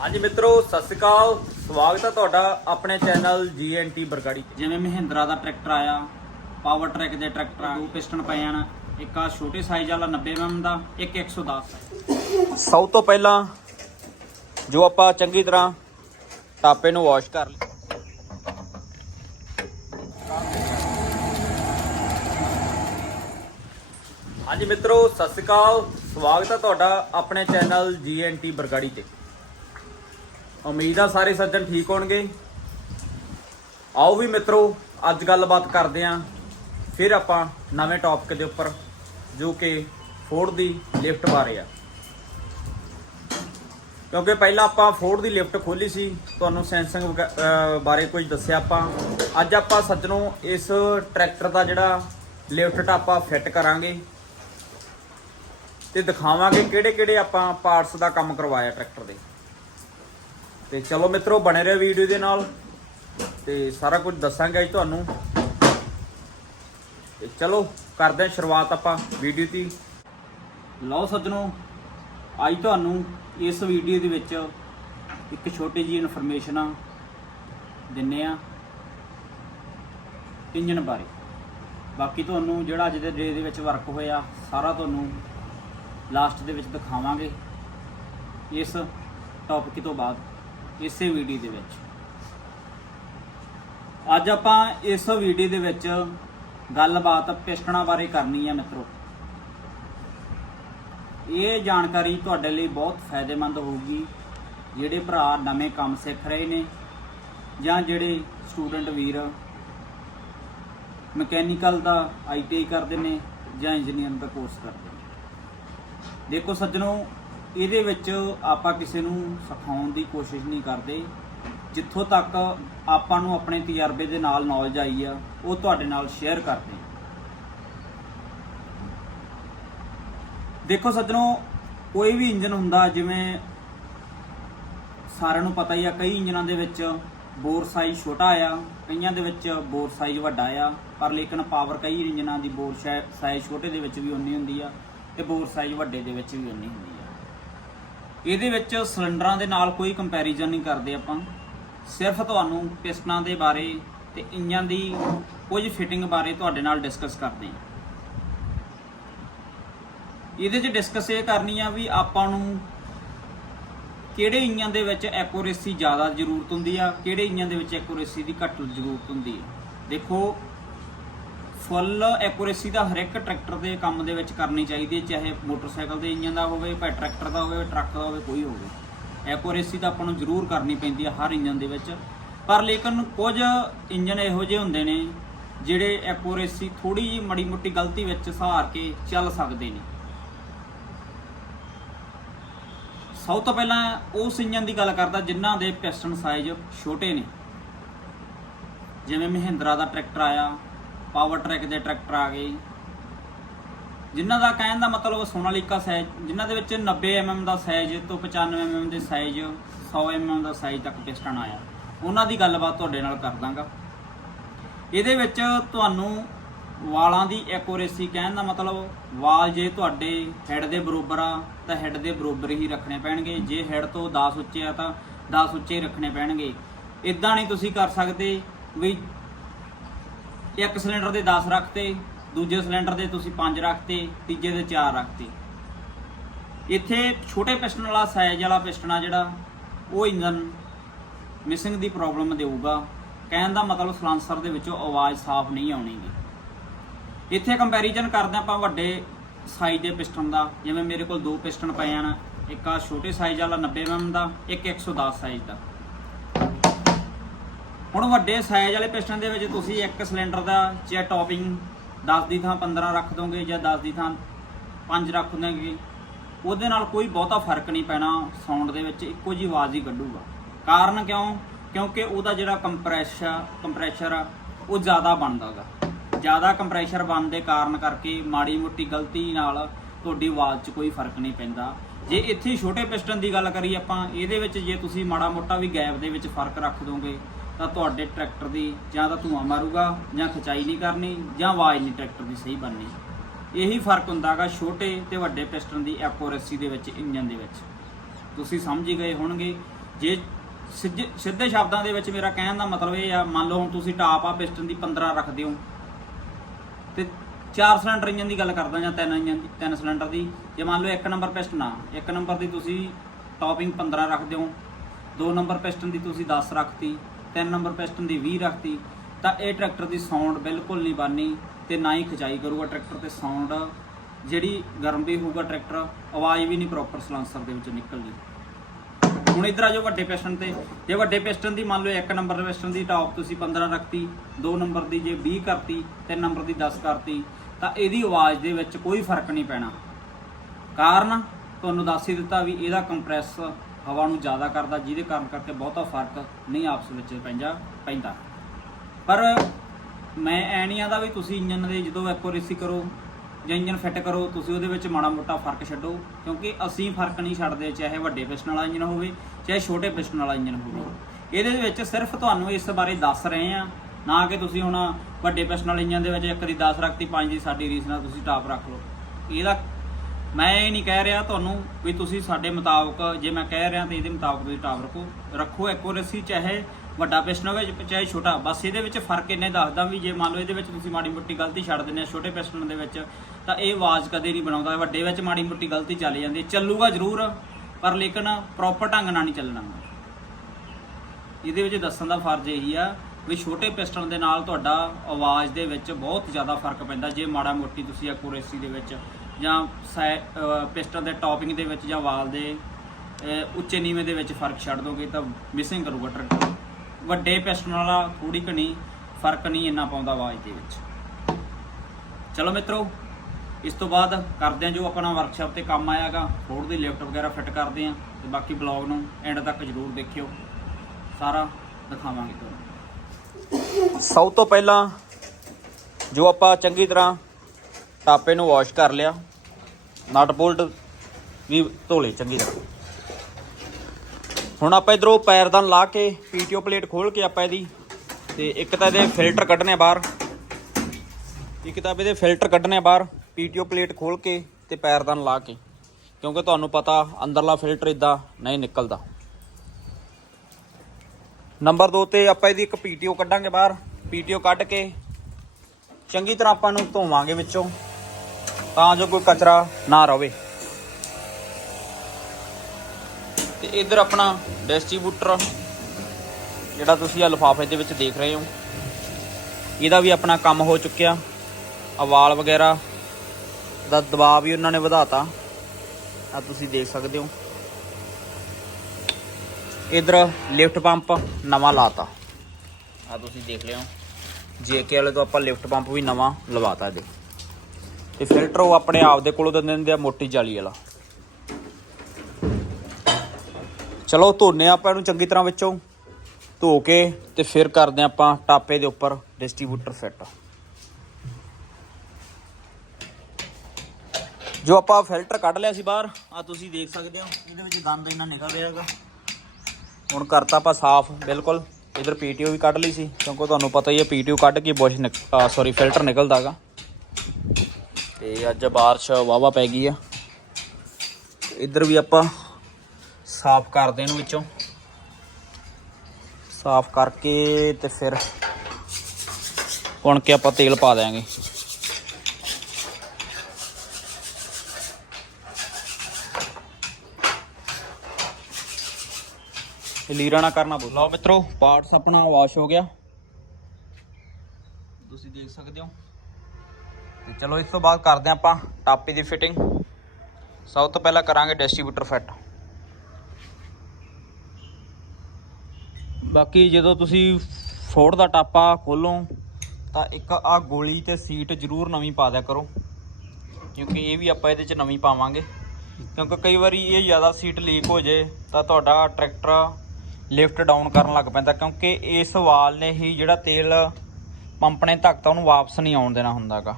ਹਾਂਜੀ ਮਿੱਤਰੋ ਸਤਿ ਸ਼੍ਰੀ ਅਕਾਲ। ਸਵਾਗਤ ਹੈ ਤੁਹਾਡਾ ਆਪਣੇ ਚੈਨਲ GNT ਬਰਗਾੜੀ ਤੇ। ਜਿਵੇਂ ਮਹਿੰਦਰਾ ਦਾ ਟਰੈਕਟਰ ਆਇਆ ਪਾਵਰ ਟਰੈਕ ਦੇ ਟਰੈਕਟਰ ਆ ਦੋ ਪਿਸਟਨ ਪਏ ਹਨ। ਇੱਕ ਆ ਛੋਟੇ ਸਾਈਜ਼ ਵਾਲਾ 90 mm ਦਾ ਇੱਕ 110 ਸਾਈਜ਼ ਸਭ ਤੋਂ ਪਹਿਲਾਂ ਜੋ ਆਪਾਂ ਚੰਗੀ ਤਰ੍ਹਾਂ ਟਾਪੇ ਨੂੰ ਵਾਸ਼ ਕਰ ਲਈ ਹਾਂਜੀ ਮਿੱਤਰੋ ਸਤਿ ਸ਼੍ਰੀ ਅਕਾਲ। ਸਵਾਗਤ ਹੈ ਤੁਹਾਡਾ ਆਪਣੇ ਚੈਨਲ GNT ਬਰਗਾੜੀ ਤੇ। ਉਮੀਦ ਆ ਸਾਰੇ ਸੱਜਣ ਠੀਕ ਹੋਣਗੇ। ਆਓ ਵੀ ਮਿੱਤਰੋ, ਅੱਜ ਗੱਲਬਾਤ ਕਰਦੇ ਆਂ। ਫਿਰ ਆਪਾਂ ਨਵੇਂ ਟੌਪਿਕ ਦੇ ਉੱਪਰ, ਜੋ ਕਿ ਫੋਰਡ ਦੀ ਲਿਫਟ ਬਾਰੇ ਆ। ਕਿਉਂਕਿ ਪਹਿਲਾਂ ਆਪਾਂ ਫੋਰਡ ਦੀ ਲਿਫਟ ਖੋਲੀ ਸੀ, ਤੁਹਾਨੂੰ ਸੈਮਸੰਗ ਬਾਰੇ ਕੁਝ ਦੱਸਿਆ ਆਪਾਂ। ਅੱਜ ਆਪਾਂ ਸੱਜਣੋ, ਇਸ ਟਰੈਕਟਰ ਦਾ ਜਿਹੜਾ ਲਿਫਟ ਟਾਪਾ ਫਿੱਟ ਕਰਾਂਗੇ। ਤੇ ਦਿਖਾਵਾਂਗੇ ਕਿਹੜੇ ਕਿਹੜੇ ਆਪਾਂ ਪਾਰਟਸ ਦਾ ਕੰਮ ਕਰਵਾਇਆ ਟਰੈਕਟਰ ਦੇ। ਤੇ ਚਲੋ ਮਿੱਤਰੋ, ਬਣੇ ਰਹੋ ਵੀਡੀਓ ਦੇ ਨਾਲ। ਤੇ ਸਾਰਾ ਕੁਝ ਦੱਸਾਂਗੇ ਅੱਜ ਤੁਹਾਨੂੰ। ਤੇ ਚਲੋ, ਕਰਦੇ ਹਾਂ ਸ਼ੁਰੂਆਤ ਆਪਾਂ ਵੀਡੀਓ ਦੀ। ਲਓ ਸੱਜਣੋ, ਅੱਜ ਤੁਹਾਨੂੰ ਇਸ ਵੀਡੀਓ ਦੇ ਵਿੱਚ ਇੱਕ ਛੋਟੀ ਜਿਹੀ ਇਨਫੋਰਮੇਸ਼ਨ ਦਿੰਨੇ ਆ ਇੰਜਨ ਬਾਰੇ। ਬਾਕੀ ਤੁਹਾਨੂੰ ਜਿਹੜਾ ਅੱਜ ਦੇ ਡੇ ਦੇ ਵਿੱਚ ਵਰਕ ਹੋਇਆ, ਸਾਰਾ ਤੁਹਾਨੂੰ ਲਾਸਟ ਦੇ ਵਿੱਚ ਦਿਖਾਵਾਂਗੇ ਇਸ ਟੌਪਿਕ ਤੋਂ ਬਾਅਦ। ਇਸੇ ਵੀਡੀਓ ਦੇ ਵਿੱਚ। ਅੱਜ ਆਪਾਂ ਇਸ ਵੀਡੀਓ ਦੇ ਵਿੱਚ ਗੱਲਬਾਤ ਪਿਸਟਣਾ ਬਾਰੇ ਕਰਨੀ ਹੈ ਮਿੱਤਰੋ। ਇਹ ਜਾਣਕਾਰੀ ਤੁਹਾਡੇ ਲਈ ਬਹੁਤ ਫਾਇਦੇਮੰਦ ਹੋਊਗੀ। ਜਿਹੜੇ ਭਰਾ ਨਵੇਂ ਕੰਮ ਸਿੱਖ ਰਹੇ ਨੇ ਜਾਂ ਜਿਹੜੇ ਸਟੂਡੈਂਟ ਵੀਰ ਮਕੈਨੀਕਲ ਦਾ ਆਈਟੀਆਈ ਕਰਦੇ ਨੇ ਜਾਂ ਇੰਜੀਨੀਅਰਿੰਗ ਦਾ ਕੋਰਸ ਕਰਦੇ ਨੇ। ਦੇਖੋ ਸੱਜਣੋ ਇਹਦੇ ਵਿੱਚ ਆਪਾਂ ਕਿਸੇ ਨੂੰ ਸਿਖਾਉਣ ਦੀ ਕੋਸ਼ਿਸ਼ ਨਹੀਂ ਕਰਦੇ। ਜਿੱਥੋਂ ਤੱਕ ਆਪਾਂ ਨੂੰ ਆਪਣੇ ਤਜਰਬੇ ਦੇ ਨਾਲ ਨੌਲੇਜ ਆਈ ਆ, ਉਹ ਤੁਹਾਡੇ ਨਾਲ ਸ਼ੇਅਰ ਕਰਦੇ ਦੇਖੋ ਸੱਜਣੋ, ਕੋਈ ਵੀ ਇੰਜਨ ਹੁੰਦਾ, ਜਿਵੇਂ ਸਾਰਿਆਂ ਨੂੰ ਪਤਾ ਹੀ ਆ, ਕਈ ਇੰਜਨਾਂ ਦੇ ਵਿੱਚ ਬੋਰ ਸਾਈਜ਼ ਛੋਟਾ ਆ, ਕਈਆਂ ਦੇ ਵਿੱਚ ਬੋਰ ਸਾਈਜ਼ ਵੱਡਾ ਆ, ਪਰ ਲੇਕਿਨ ਪਾਵਰ ਕਈ ਇੰਜਨਾਂ ਦੀ ਬੋਰ ਸਾਈਜ਼ ਛੋਟੇ ਦੇ ਵਿੱਚ ਵੀ ਉਨੀ ਹੁੰਦੀ ਆ ਤੇ ਬੋਰ ਸਾਈਜ਼ ਵੱਡੇ ਦੇ ਵਿੱਚ ਵੀ ਉਨੀ ਹੁੰਦੀ ਆ। ਇਹਦੇ ਵਿੱਚ ਸਿਲੰਡਰਾਂ ਦੇ ਨਾਲ ਕੋਈ ਕੰਪੈਰੀਜ਼ਨ ਨਹੀਂ ਕਰਦੇ ਆਪਾਂ। ਸਿਰਫ ਤੁਹਾਨੂੰ ਪਿਸਟਨਾਂ ਦੇ ਬਾਰੇ ਤੇ ਇੰਜਨ ਦੀ ਕੁਝ ਫਿਟਿੰਗ ਬਾਰੇ ਤੁਹਾਡੇ ਨਾਲ ਡਿਸਕਸ ਕਰਦੇ ਹਾਂ। ਇਹਦੇ 'ਚ ਡਿਸਕਸ ਇਹ ਕਰਨੀ ਆ ਵੀ ਆਪਾਂ ਨੂੰ ਕਿਹੜੇ ਇੰਜਨ ਦੇ ਵਿੱਚ ਐਕੂਰੇਸੀ ਜ਼ਿਆਦਾ ਜ਼ਰੂਰਤ ਹੁੰਦੀ ਆ, ਕਿਹੜੇ ਇੰਜਨ ਦੇ ਵਿੱਚ ਐਕੂਰੇਸੀ ਦੀ ਘੱਟ ਜ਼ਰੂਰਤ ਹੁੰਦੀ ਆ। ਦੇਖੋ ਫੁੱਲ ਐਕੂਰੇਸੀ ਦਾ ਹਰ ਇੱਕ ਟਰੈਕਟਰ ਦੇ ਕੰਮ ਦੇ ਵਿੱਚ ਕਰਨੀ ਚਾਹੀਦੀ ਹੈ, ਚਾਹੇ ਮੋਟਰਸਾਈਕਲ ਦੇ ਇੰਜਨ ਦਾ ਹੋਵੇ, ਭਾਵੇਂ ਟਰੈਕਟਰ ਦਾ ਹੋਵੇ ਟਰੱਕ ਦਾ ਹੋਵੇ, ਕੋਈ ਹੋਵੇ। ਐਕੂਰੇਸੀ ਤਾਂ ਆਪਾਂ ਨੂੰ ਜ਼ਰੂਰ ਕਰਨੀ ਪੈਂਦੀ ਹੈ ਹਰ ਇੰਜਨ ਦੇ ਵਿੱਚ। ਪਰ ਲੇਕਿਨ ਕੁਝ ਇੰਜਨ ਇਹੋ ਜਿਹੇ ਹੁੰਦੇ ਨੇ, ਜਿਹੜੇ ਐਕੂਰੇਸੀ ਥੋੜੀ ਜਿਹੀ ਮੜੀ ਮੁੱਟੀ ਗਲਤੀ ਵਿੱਚ ਸਹਾਰ ਕੇ ਚੱਲ ਸਕਦੇ ਨੇ। ਸਭ ਤੋਂ ਪਹਿਲਾਂ ਉਸ ਇੰਜਨ ਦੀ ਗੱਲ ਕਰਦਾ ਜਿਨ੍ਹਾਂ ਦੇ ਪਿਸਟਨ ਸਾਈਜ਼ ਛੋਟੇ ਨੇ। ਜਿਵੇਂ ਮਹਿੰਦਰਾ ਦਾ ਟਰੈਕਟਰ ਆਇਆ ਪਾਵਰ ਟਰੈਕ ਦੇ ਟਰੈਕਟਰ ਆ ਗਏ ਜਿਨ੍ਹਾਂ ਦਾ ਕਹਿਣ ਦਾ ਮਤਲਬ ਸੋਨਾਲੀਕਾ ਸਾਈਜ਼ ਜਿਨ੍ਹਾਂ ਦੇ ਵਿੱਚ 90 mm ਦਾ ਸਾਈਜ਼ ਤੋਂ 95 mm ਦੇ ਸਾਈਜ਼ 100 mm ਦਾ ਸਾਈਜ਼ ਤੱਕ ਪਿਸਟਨ ਆਇਆ। ਉਹਨਾਂ ਦੀ ਗੱਲਬਾਤ ਤੁਹਾਡੇ ਨਾਲ ਕਰ ਦਾਂਗਾ। ਇਹਦੇ ਵਿੱਚ ਤੁਹਾਨੂੰ ਵਾਲਾਂ ਦੀ ਐਕੂਰੇਸੀ ਕਹਿਣ ਦਾ ਮਤਲਬ, ਵਾਲ ਜੇ ਤੁਹਾਡੇ ਹੈਡ ਦੇ ਬਰੋਬਰ ਆ, ਤਾਂ ਹੈਡ ਦੇ ਬਰੋਬਰ ਹੀ ਰੱਖਣੇ ਪੈਣਗੇ। ਜੇ ਹੈਡ ਤੋਂ 10 ਉੱਚੇ ਆ ਤਾਂ 10 ਉੱਚੇ ਹੀ ਰੱਖਣੇ ਪੈਣਗੇ। ਇਦਾਂ ਨਹੀਂ ਤੁਸੀਂ ਕਰ ਸਕਦੇ ਵੀ ਇੱਕ ਸਿਲੰਡਰ ਦੇ 10 ਰੱਖਤੇ, ਦੂਜੇ ਸਿਲੰਡਰ ਦੇ ਤੁਸੀਂ 5 ਰੱਖਤੇ, ਤੀਜੇ ਦੇ 4 ਰੱਖਤੇ। ਇੱਥੇ ਛੋਟੇ ਪਿਸਟਨ ਵਾਲਾ ਸਾਈਜ਼ ਵਾਲਾ ਪਿਸਟਨ ਆ ਜਿਹੜਾ, ਉਹ ਇੰਜਨ ਮਿਸਿੰਗ ਦੀ ਪ੍ਰੋਬਲਮ ਦੇਊਗਾ। ਕਹਿਣ ਦਾ ਮਤਲਬ ਸਲਾਂਸਰ ਦੇ ਵਿੱਚੋਂ ਆਵਾਜ਼ ਸਾਫ਼ ਨਹੀਂ ਆਉਣੀਗੀ ਇੱਥੇ ਕੰਪੈਰੀਜ਼ਨ ਕਰਦੇ ਆਪਾਂ ਵੱਡੇ ਸਾਈਜ਼ ਦੇ ਪਿਸਟਨ ਦਾ। ਜਿਵੇਂ ਮੇਰੇ ਕੋਲ ਦੋ ਪਿਸਟਨ ਪਏ ਹਨ, ਇੱਕ ਆ ਛੋਟੇ ਸਾਈਜ਼ ਵਾਲਾ 90 mm ਦਾ, ਇੱਕ 110 ਸਾਈਜ਼ ਦਾ। ਹੁਣ ਵੱਡੇ ਸਾਈਜ਼ ਵਾਲੇ ਪਿਸਟਨ ਦੇ ਵਿੱਚ ਤੁਸੀਂ ਇੱਕ ਸਿਲੰਡਰ ਦਾ ਜਾਂ ਟੌਪਿੰਗ 10 ਦੀ ਥਾਂ 15 ਰੱਖ ਦੋਗੇ ਜਾਂ 10 ਦੀ ਥਾਂ 5 ਰੱਖ ਦੋਗੇ ਉਹਦੇ ਨਾਲ ਕੋਈ ਬਹੁਤਾ ਫ਼ਰਕ ਨਹੀਂ ਪੈਣਾ ਸਾਊਂਡ ਦੇ ਵਿੱਚ ਇੱਕੋ ਜੀ ਆਵਾਜ਼ ਹੀ ਕੱਢੂਗਾ। ਕਾਰਨ ਕਿਉਂ? ਕਿਉਂਕਿ ਉਹਦਾ ਜਿਹੜਾ ਕੰਪਰੈਸ਼ਰ ਕੰਪਰੈਸ਼ਰ ਆ, ਉਹ ਜ਼ਿਆਦਾ ਬਣਦਾਗਾ ਜ਼ਿਆਦਾ ਕੰਪਰੈਸ਼ਰ ਬਣਨ ਦੇ ਕਾਰਨ ਕਰਕੇ ਮਾੜੀ ਮੋਟੀ ਗਲਤੀ ਨਾਲ ਤੁਹਾਡੀ ਆਵਾਜ਼ 'ਚ ਕੋਈ ਫ਼ਰਕ ਨਹੀਂ ਪੈਂਦਾ। ਜੇ ਇੱਥੇ ਛੋਟੇ ਪਿਸਟਨ ਦੀ ਗੱਲ ਕਰੀਏ ਆਪਾਂ, ਇਹਦੇ ਵਿੱਚ ਜੇ ਤੁਸੀਂ ਮਾੜਾ ਮੋਟਾ ਵੀ ਗੈਪ ਦੇ ਵਿੱਚ ਫ਼ਰਕ ਰੱਖ ਦੋਗੇ ਤਾਂ ਤੁਹਾਡੇ ਟਰੈਕਟਰ ਦੀ ਜਾਂ ਤਾਂ ਧੂਆਂ ਮਾਰੂਗਾ ਜਾਂ ਖਚਾਈ ਨਹੀਂ ਕਰਨੀ ਜਾਂ ਆਵਾਜ਼ ਨਹੀਂ ਟਰੈਕਟਰ ਦੀ ਸਹੀ ਬਣਨੀ। ਇਹੀ ਫ਼ਰਕ ਹੁੰਦਾਗਾ ਛੋਟੇ ਤੇ ਵੱਡੇ ਪਿਸਟਨ ਦੀ ਐਕੋਰੇਸੀ ਦੇ ਵਿੱਚ, ਇੰਜਨ ਦੇ ਵਿੱਚ। ਤੁਸੀਂ ਸਮਝ ਹੀ ਗਏ ਹੋਣਗੇ। ਜੇ ਸਿੱਧੇ ਸਿੱਧੇ ਸ਼ਬਦਾਂ ਦੇ ਵਿੱਚ ਮੇਰਾ ਕਹਿਣ ਦਾ ਮਤਲਬ ਇਹ ਆ, ਮੰਨ ਲਓ ਹੁਣ ਤੁਸੀਂ ਟਾਪ ਆ ਪਿਸਟਨ ਦੀ 15 ਰੱਖਦੇ ਹੋ ਤੇ ਚਾਰ ਸਿਲੰਡਰ ਇੰਜਨ ਦੀ ਗੱਲ ਕਰਦਾ ਜਾਂ ਤਿੰਨ ਇੰਜਨ ਦੀ, ਤਿੰਨ ਸਿਲੰਡਰ ਦੀ। ਜੇ ਮੰਨ ਲਓ ਇੱਕ ਨੰਬਰ ਪਿਸਟਨ ਆ, ਇੱਕ ਨੰਬਰ ਦੀ ਤੁਸੀਂ ਟੌਪਿੰਗ 15 ਰੱਖਦੇ ਹੋ ਦੋ ਨੰਬਰ ਪਿਸਟਨ ਦੀ ਤੁਸੀਂ 10 ਰੱਖਤੀ। ਤਿੰਨ ਨੰਬਰ ਪਿਸਟਨ ਦੀ 20 ਰੱਖਤੀ, ਤਾਂ ਇਹ ਟਰੈਕਟਰ ਦੀ ਸਾਊਂਡ ਬਿਲਕੁਲ ਨਹੀਂ ਬਾਨੀ ਤੇ ਨਾ ਹੀ ਖਿਚਾਈ ਕਰੂਗਾ ਟਰੈਕਟਰ ਤੇ ਸਾਊਂਡ। ਜਿਹੜੀ ਗਰਮ ਵੀ ਹੋਊਗਾ ਟਰੈਕਟਰ, ਆਵਾਜ਼ ਵੀ ਨਹੀਂ ਪ੍ਰੋਪਰ ਸਲਾਂਸਰ ਦੇ ਵਿੱਚ ਨਿਕਲਦੀ। ਹੁਣ ਇਧਰ ਆ ਜਾਓ ਵੱਡੇ ਪਿਸਟਨ ਤੇ। ਜੇ ਵੱਡੇ ਪਿਸਟਨ ਦੀ ਮੰਨ ਲਓ ਇੱਕ ਨੰਬਰ ਪਿਸਟਨ ਦੀ ਟਾਪ ਤੁਸੀਂ 15 ਰੱਖਤੀ, ਦੋ ਨੰਬਰ ਦੀ ਜੇ 20 ਕਰਤੀ, ਤਿੰਨ ਨੰਬਰ ਦੀ 10 ਕਰਤੀ, ਤਾਂ ਇਹਦੀ ਆਵਾਜ਼ ਦੇ ਵਿੱਚ ਕੋਈ ਫ਼ਰਕ ਨਹੀਂ ਪੈਣਾ। ਕਾਰਨ ਤੁਹਾਨੂੰ ਦੱਸ ਹੀ ਦਿੱਤਾ ਵੀ ਇਹਦਾ ਕੰਪਰੈਸ ਹਵਾ ਨੂੰ ਜ਼ਿਆਦਾ ਕਰਦਾ, ਜਿਹਦੇ ਕਾਰਨ ਕਰਕੇ ਬਹੁਤਾ ਫ਼ਰਕ ਨਹੀਂ ਆਪਸ ਵਿੱਚ ਪੈਂਦਾ ਪੈਂਦਾ। ਪਰ ਮੈਂ ਐ ਨਹੀਂ ਆਦਾ ਵੀ ਤੁਸੀਂ ਇੰਜਨ ਦੇ ਜਦੋਂ ਐਕੂਰੇਸੀ ਕਰੋ ਜਾਂ ਇੰਜਨ ਫਿੱਟ ਕਰੋ, ਤੁਸੀਂ ਉਹਦੇ ਵਿੱਚ ਮਾੜਾ ਮੋਟਾ ਫ਼ਰਕ ਛੱਡੋ, ਕਿਉਂਕਿ ਅਸੀਂ ਫ਼ਰਕ ਨਹੀਂ ਛੱਡਦੇ, ਚਾਹੇ ਵੱਡੇ ਪਿਸਟਨ ਵਾਲਾ ਇੰਜਨ ਹੋਵੇ, ਚਾਹੇ ਛੋਟੇ ਪਿਸਟਨ ਵਾਲਾ ਇੰਜਨ ਹੋਵੇ। ਇਹਦੇ ਵਿੱਚ ਸਿਰਫ ਤੁਹਾਨੂੰ ਇਸ ਬਾਰੇ ਦੱਸ ਰਹੇ ਆ, ਨਾ ਕਿ ਤੁਸੀਂ ਹੁਣ ਵੱਡੇ ਪਿਸਟਨ ਵਾਲੇ ਇੰਜਨ ਦੇ ਵਿੱਚ ਇੱਕ ਦੀ 10 ਰੱਖਤੀ 5 ਦੀ ਸਾਡੀ ਰੀਸ ਨਾਲ ਤੁਸੀਂ ਟਾਪ ਰੱਖ ਲਓ। ਇਹਦਾ ਮੈਂ ਇਹ ਨਹੀਂ ਕਹਿ ਰਿਹਾ ਤੁਹਾਨੂੰ ਵੀ ਤੁਸੀਂ ਸਾਡੇ ਮੁਤਾਬਕ, ਜੇ ਮੈਂ ਕਹਿ ਰਿਹਾ ਤੇ ਇਹਦੇ ਮੁਤਾਬਕ ਤੁਸੀਂ ਟਾਪ ਰੱਖੋ ਰੱਖੋ ਐਕੂਰੇਸੀ ਚਾਹੇ ਵੱਡਾ ਪਿਸਟਨ ਹੋਵੇ ਚਾਹੇ ਛੋਟਾ, ਬਸ ਇਹਦੇ ਵਿੱਚ ਫ਼ਰਕ ਇੰਨੇ ਦੱਸਦਾ ਵੀ ਜੇ ਮੰਨ ਲਓ ਇਹਦੇ ਵਿੱਚ ਤੁਸੀਂ ਮਾੜੀ ਮੋਟੀ ਗਲਤੀ ਛੱਡ ਦਿੰਦੇ ਆ ਛੋਟੇ ਪਿਸਟਨ ਦੇ ਵਿੱਚ, ਤਾਂ ਇਹ ਆਵਾਜ਼ ਕਦੇ ਨਹੀਂ ਬਣਾਉਂਦਾ, ਵੱਡੇ ਵਿੱਚ ਮਾੜੀ ਮੋਟੀ ਗਲਤੀ ਚੱਲ ਜਾਂਦੀ ਚੱਲੂਗਾ ਜ਼ਰੂਰ, ਪਰ ਲੇਕਿਨ ਪ੍ਰੋਪਰ ਢੰਗ ਨਾਲ ਨਹੀਂ ਚੱਲਣਾ। ਇਹਦੇ ਵਿੱਚ ਦੱਸਣ ਦਾ ਫਰਜ਼ ਇਹੀ ਆ ਵੀ ਛੋਟੇ ਪਿਸਟਨ ਦੇ ਨਾਲ ਤੁਹਾਡਾ ਆਵਾਜ਼ ਦੇ ਵਿੱਚ ਬਹੁਤ ਜ਼ਿਆਦਾ ਫ਼ਰਕ ਪੈਂਦਾ, ਜੇ ਮਾੜਾ ਮੋਟੀ ਤੁਸੀਂ ਐਕੂਰੇਸੀ ਦੇ ਵਿੱਚ ਜਾਂ ਪਿਸਟਨ ਦੇ ਟੌਪਿੰਗ ਦੇ ਵਿੱਚ ਜਾਂ ਵਾਲ ਦੇ ਉੱਚੇ ਨੀਵੇਂ ਦੇ ਵਿੱਚ ਫ਼ਰਕ ਛੱਡ ਦੋਗੇ ਤਾਂ ਮਿਸਿੰਗ ਕਰੂਗਾ ਟਰੈਕਟਰ ਵੱਡੇ ਪਿਸਟਨ ਵਾਲਾ ਥੋੜੀ ਘਣੀ ਫ਼ਰਕ ਨਹੀਂ ਇੰਨਾ ਪਾਉਂਦਾ ਆਵਾਜ਼ ਦੇ ਵਿੱਚ। ਚਲੋ ਮਿੱਤਰੋ, ਇਸ ਤੋਂ ਬਾਅਦ ਕਰਦੇ ਹਾਂ ਜੋ ਆਪਣਾ ਵਰਕਸ਼ਾਪ ਤੇ ਕੰਮ ਆਇਆਗਾ ਫੋਰਡ ਦੀ ਲਿਫਟ ਵਗੈਰਾ ਫਿੱਟ ਕਰਦੇ ਹਾਂ ਤੇ ਬਾਕੀ ਬਲੌਗ ਨੂੰ ਐਂਡ ਤੱਕ ਜਰੂਰ ਦੇਖਿਓ। ਸਾਰਾ ਦਿਖਾਵਾਂਗੇ ਤੁਹਾਨੂੰ। ਸਭ ਤੋਂ ਪਹਿਲਾਂ ਜੋ ਆਪਾਂ ਚੰਗੀ ਤਰ੍ਹਾਂ ਟਾਪੇ ਨੂੰ ਵਾਸ਼ ਕਰ ਲਿਆ। ਨਟ ਬੋਲਟ ਵੀ ਧੋ ਲਏ ਚੰਗੀ ਤਰ੍ਹਾਂ। ਹੁਣ ਆਪਾਂ ਇਧਰੋਂ ਪੈਰਦਾਨ ਲਾ ਕੇ ਪੀਟੀਓ ਪਲੇਟ ਖੋਲ ਕੇ ਆਪਾਂ ਇਹਦੀ, ਤੇ ਇੱਕ ਤਾਂ ਇਹਦੇ ਫਿਲਟਰ ਕੱਢਨੇ ਬਾਹਰ। ਇੱਕ ਤਾਂ ਇਹਦੇ ਫਿਲਟਰ ਕੱਢਨੇ ਬਾਹਰ, ਪੀਟੀਓ ਪਲੇਟ ਖੋਲ ਕੇ ਤੇ ਪੈਰਦਾਨ ਲਾ ਕੇ। ਕਿਉਂਕਿ ਤੁਹਾਨੂੰ ਪਤਾ ਅੰਦਰਲਾ ਫਿਲਟਰ ਇਦਾਂ ਨਹੀਂ ਨਿਕਲਦਾ। ਨੰਬਰ 2 ਤੇ ਆਪਾਂ ਇਹਦੀ ਇੱਕ ਪੀਟੀਓ ਕੱਢਾਂਗੇ ਬਾਹਰ। ਪੀਟੀਓ ਕੱਢ ਕੇ ਚੰਗੀ ਤਰ੍ਹਾਂ ਆਪਾਂ ਨੂੰ ਧੋਵਾਂਗੇ ਵਿੱਚੋਂ। ਤਾਂ ਜੋ ਕੋਈ ਕਚਰਾ ਨਾ ਰਹੇ ਤੇ ਇਧਰ ਆਪਣਾ ਡਿਸਟ੍ਰੀਬਿਊਟਰ ਜਿਹੜਾ ਤੁਸੀਂ ਆ ਲਿਫਾਫੇ ਦੇ ਵਿੱਚ ਦੇਖ ਰਹੇ ਹੋ। ਇਹਦਾ ਵੀ ਆਪਣਾ ਕੰਮ ਹੋ ਚੁੱਕਿਆ। ਆ ਵਗੈਰਾ ਦਾ ਦਬਾਅ ਵੀ ਉਹਨਾਂ ਨੇ ਵਧਾਤਾ। ਆ ਤੁਸੀਂ ਦੇਖ ਸਕਦੇ ਹੋ। ਇਧਰ ਲਿਫਟ ਪੰਪ ਨਵਾਂ ਲਾਤਾ। ਆ ਤੁਸੀਂ ਦੇਖ ਲਿਓ। ਜੇਕੇ ਵਾਲੇ ਤੋਂ ਆਪਾਂ ਲਿਫਟ ਪੰਪ ਵੀ ਨਵਾਂ ਲਵਾਤਾ ਇਹਦੇ। ਤੇ ਫਿਲਟਰ ਉਹ ਆਪਣੇ ਆਪ ਦੇ ਕੋਲੋਂ ਦਿੰਦੇ ਹੁੰਦੇ ਆ ਮੋਟੀ ਜਾਲੀ ਵਾਲਾ। ਚਲੋ ਧੋਨੇ ਆਪਾਂ ਇਹਨੂੰ ਚੰਗੀ ਤਰ੍ਹਾਂ ਵਿੱਚੋਂ। ਧੋ ਕੇ ਤੇ ਫਿਰ ਕਰਦੇ ਆਪਾਂ ਟਾਪੇ ਦੇ ਉੱਪਰ ਡਿਸਟ੍ਰੀਬਿਊਟਰ ਫਿੱਟ ਜੋ ਆਪਾਂ ਫਿਲਟਰ ਕੱਢ ਲਿਆ ਸੀ ਬਾਹਰ ਆ ਤੁਸੀਂ ਦੇਖ ਸਕਦੇ ਹੋ। ਇਹਦੇ ਵਿੱਚ ਗੰਦ ਇੰਨਾ ਨਿਕਲ ਰਿਹਾ ਹੈਗਾ। ਹੁਣ ਕਰਤਾ ਆਪਾਂ ਸਾਫ਼, ਬਿਲਕੁਲ। ਇਧਰ ਪੀਟੀਓ ਵੀ ਕੱਢ ਲਈ ਸੀ, ਕਿਉਂਕਿ ਤੁਹਾਨੂੰ ਪਤਾ ਹੀ ਹੈ ਪੀਟੀਓ ਕੱਢ ਕੇ ਬੁਸ਼ ਸੌਰੀ ਫਿਲਟਰ ਨਿਕਲਦਾਗਾ ਤੇ ਅੱਜ ਬਾਰਿਸ਼ ਵਾਵਾ ਪੈ ਗਈ ਆ। ਇਧਰ ਵੀ ਆਪਾਂ ਸਾਫ਼ ਕਰਦੇ ਇਹਨੂੰ ਵਿੱਚੋਂ। ਸਾਫ਼ ਕਰਕੇ ਤੇ ਫਿਰ ਪੁਣ ਕੇ ਆਪਾਂ ਤੇਲ ਪਾ ਦਿਆਂਗੇ। ਇਹ ਲੀਰਾ ਨਾ ਕਰਨਾ ਬੋਲੋ ਲਓ ਮਿੱਤਰੋ, ਪਾਰਟਸ ਆਪਣਾ ਵਾਸ਼ ਹੋ ਗਿਆ। ਤੁਸੀਂ ਦੇਖ ਸਕਦੇ ਹੋ। ਤੇ ਚਲੋ ਇਸ ਤੋਂ ਬਾਅਦ ਕਰਦੇ ਹਾਂ ਆਪਾਂ ਟਾਪੇ ਦੀ ਫਿਟਿੰਗ ਸਭ ਤੋਂ ਪਹਿਲਾਂ ਕਰਾਂਗੇ ਡਿਸਟ੍ਰੀਬਿਊਟਰ ਫਿੱਟ ਬਾਕੀ ਜਦੋਂ ਤੁਸੀਂ ਫੋਰਡ ਦਾ ਟਾਪਾ ਖੋਲੋ, ਤਾਂ ਇੱਕ ਆ ਗੋਲੀ ਤੇ ਸੀਟ ਜ਼ਰੂਰ ਨਵੀਂ ਪਾ ਦਿਆ ਕਰੋ। ਕਿਉਂਕਿ ਇਹ ਵੀ ਆਪਾਂ ਇਹਦੇ 'ਚ ਨਵੀਂ ਪਾਵਾਂਗੇ। ਕਿਉਂਕਿ ਕਈ ਵਾਰੀ ਇਹ ਜ਼ਿਆਦਾ ਸੀਟ ਲੀਕ ਹੋ ਜੇ, ਤਾਂ ਤੁਹਾਡਾ ਟਰੈਕਟਰ ਲਿਫਟ ਡਾਊਨ ਕਰਨ ਲੱਗ ਪੈਂਦਾ। ਕਿਉਂਕਿ ਇਸ ਵਾਲ ਨੇ ਹੀ ਜਿਹੜਾ ਤੇਲ ਪੰਪ ਨੇ ਧੱਕਤਾ, ਉਹਨੂੰ ਵਾਪਸ ਨਹੀਂ ਆਉਣ ਦੇਣਾ ਹੁੰਦਾਗਾ।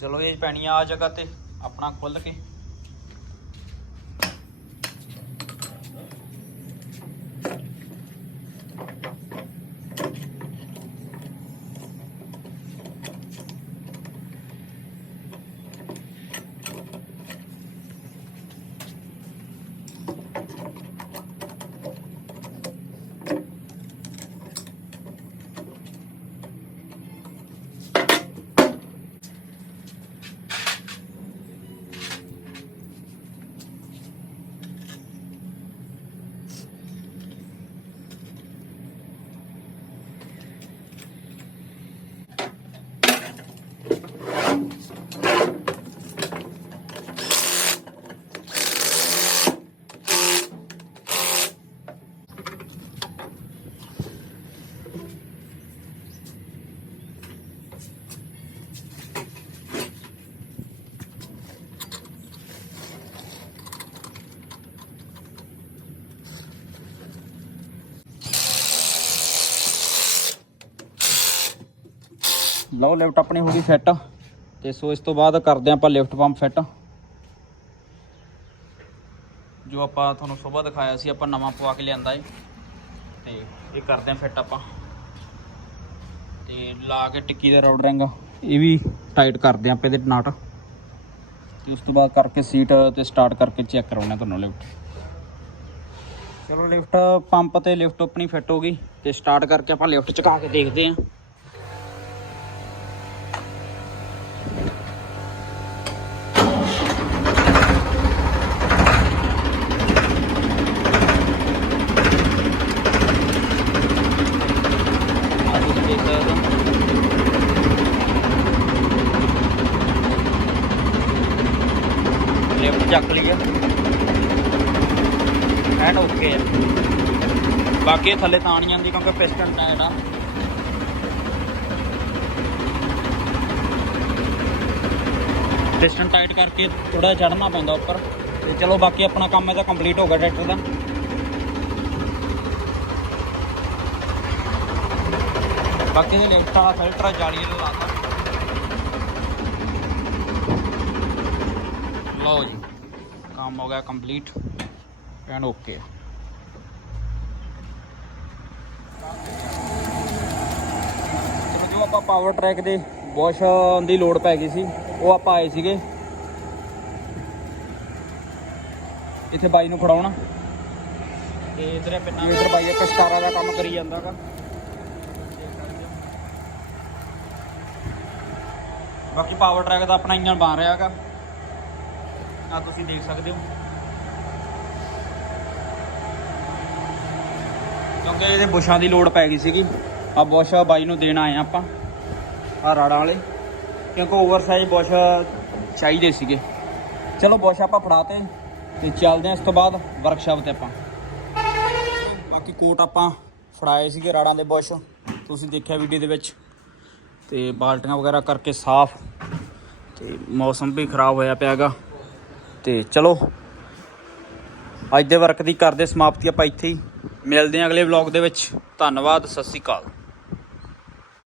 ਚਲੋ ਇਹ ਪੈਣੀ ਆ ਜਗ੍ਹਾ ਤੇ ਆਪਣਾ ਖੁੱਲ ਕੇ। ਲਓ ਲਿਫਟ ਆਪਣੀ ਹੋ ਗਈ ਫਿੱਟ ਤੇ ਸੋ ਇਸ ਤੋਂ ਬਾਅਦ ਕਰਦੇ ਆਪਾਂ ਲਿਫਟ ਪੰਪ ਫਿੱਟ ਜੋ ਆਪਾਂ ਤੁਹਾਨੂੰ ਸਵੇਰ ਦਿਖਾਇਆ ਸੀ, ਆਪਾਂ ਨਵਾਂ ਪਵਾ ਕੇ ਲਿਆਂਦਾ ਏ। ਤੇ ਇਹ ਕਰਦੇ ਆ ਫਿੱਟ ਆਪਾਂ। ਤੇ ਲਾ ਕੇ ਟਿੱਕੀ ਦਾ ਰੋਡ ਰਿੰਗ ਇਹ ਵੀ ਟਾਈਟ ਕਰਦੇ ਆਪਾਂ ਇਹਦੇ ਨਟ ਤੇ ਉਸ ਤੋਂ ਬਾਅਦ ਕਰਕੇ ਸੀਟ ਤੇ ਸਟਾਰਟ ਕਰਕੇ ਚੈੱਕ ਕਰਾਉਣਾ ਤੁਹਾਨੂੰ ਲਿਫਟ। ਚਲੋ ਲਿਫਟ ਪੰਪ ਤੇ ਲਿਫਟ ਆਪਣੀ ਫਿੱਟ ਹੋ ਗਈ ਤੇ ਸਟਾਰਟ ਕਰਕੇ ਆਪਾਂ ਲਿਫਟ ਚਕਾ ਕੇ ਦੇਖਦੇ ਆਂ ਆਹ ਤੁਸੀਂ ਦੇਖ ਸਕਦੇ ਹੋ ਲਿਫਟ ਚੱਕ ਲਈ ਆ। ਐਨ ਓਕੇ ਆ। ਬਾਕੀ ਥੱਲੇ ਤਾਂ ਨਹੀਂ ਜਾਂਦੀ ਕਿਉਂਕਿ ਪਿਸਟਨ ਟਾਇਰ ਆ ਪਿਸਟਨ ਟਾਈਟ ਕਰਕੇ ਥੋੜਾ ਚੜਨਾ ਪੈਂਦਾ ਉੱਪਰ। ਤੇ ਚਲੋ ਬਾਕੀ ਆਪਣਾ ਕੰਮ ਇਹਦਾ ਕੰਪਲੀਟ ਹੋ ਗਿਆ ਟਰੈਕਟਰ ਦਾ। ਬਾਕੀ ਦੇ ਲਿਫਟ ਵਾਲਾ ਫਿਲਟਰ ਜਾਲੀ ਵਾਲਾ ਲਓ ਜੀ, ਕੰਮ ਹੋ ਗਿਆ ਕੰਪਲੀਟ ਐਂਡ ਓਕੇ ਚਲੋ ਜੋ ਆਪਾਂ ਪਾਵਰ ਟਰੈਕ ਦੇ ਵਾਸ਼ ਦੀ ਲੋਡ ਪੈ ਗਈ ਸੀ, ਉਹ ਆਪਾਂ ਆਏ ਸੀਗੇ। ਇੱਥੇ ਬਾਈ ਨੂੰ ਖੜਾਉਣਾ। ਤੇ ਇਧਰ ਪਿੰਨਾ ਇਧਰ ਬਾਈ ਇੱਕ ਸਟਾਰਾ ਦਾ ਕੰਮ ਕਰੀ ਜਾਂਦਾਗਾ ਬਾਕੀ ਪਾਵਰ ਟਰੈਕ ਦਾ ਆਪਣਾ ਇੰਜਨ ਬਣ ਰਿਹਾਗਾ ਆ ਤੁਸੀਂ ਦੇਖ ਸਕਦੇ ਹੋ। ਕਿਉਂਕਿ ਇਹਦੇ ਬੁਸ਼ਾਂ ਦੀ ਲੋੜ ਪੈ ਗਈ ਸੀਗੀ। ਆ ਬੁਸ਼ ਬਾਈ ਨੂੰ ਦੇਣ ਆਏ ਆ ਆਪਾਂ, ਆ ਰਾੜਾਂ ਵਾਲੇ। ਕਿਉਂਕਿ ਓਵਰਸਾਈਜ਼ ਬੁਸ਼ ਚਾਹੀਦੇ ਸੀਗੇ। ਚਲੋ ਬੁਸ਼ ਆਪਾਂ ਫੜਾਤੇ ਤੇ ਚੱਲਦੇ ਆ ਇਸ ਤੋਂ ਬਾਅਦ ਵਰਕਸ਼ਾਪ ਤੇ ਆਪਾਂ। ਬਾਕੀ ਕੋਟ ਆਪਾਂ ਫੜਾਏ ਸੀਗੇ ਰਾੜਾਂ ਦੇ ਬੁਸ਼ ਤੁਸੀਂ ਦੇਖਿਆ ਵੀਡੀਓ ਦੇ ਵਿੱਚ। ਤੇ ਬਾਲਟੀਆਂ ਵਗੈਰਾ ਕਰਕੇ ਸਾਫ਼। ਤੇ ਮੌਸਮ ਵੀ ਖਰਾਬ ਹੋਇਆ ਪਿਆਗਾ ਤੇ ਚਲੋ, ਅੱਜ ਦੇ ਵਰਕ ਦੀ ਕਰਦੇ ਸਮਾਪਤੀ ਆਪਾਂ ਇੱਥੇ ਹੀ। ਮਿਲਦੇ ਹਾਂ ਅਗਲੇ ਵਲੌਗ ਦੇ ਵਿੱਚ। ਧੰਨਵਾਦ, ਸਤਿ ਸ਼੍ਰੀ ਅਕਾਲ।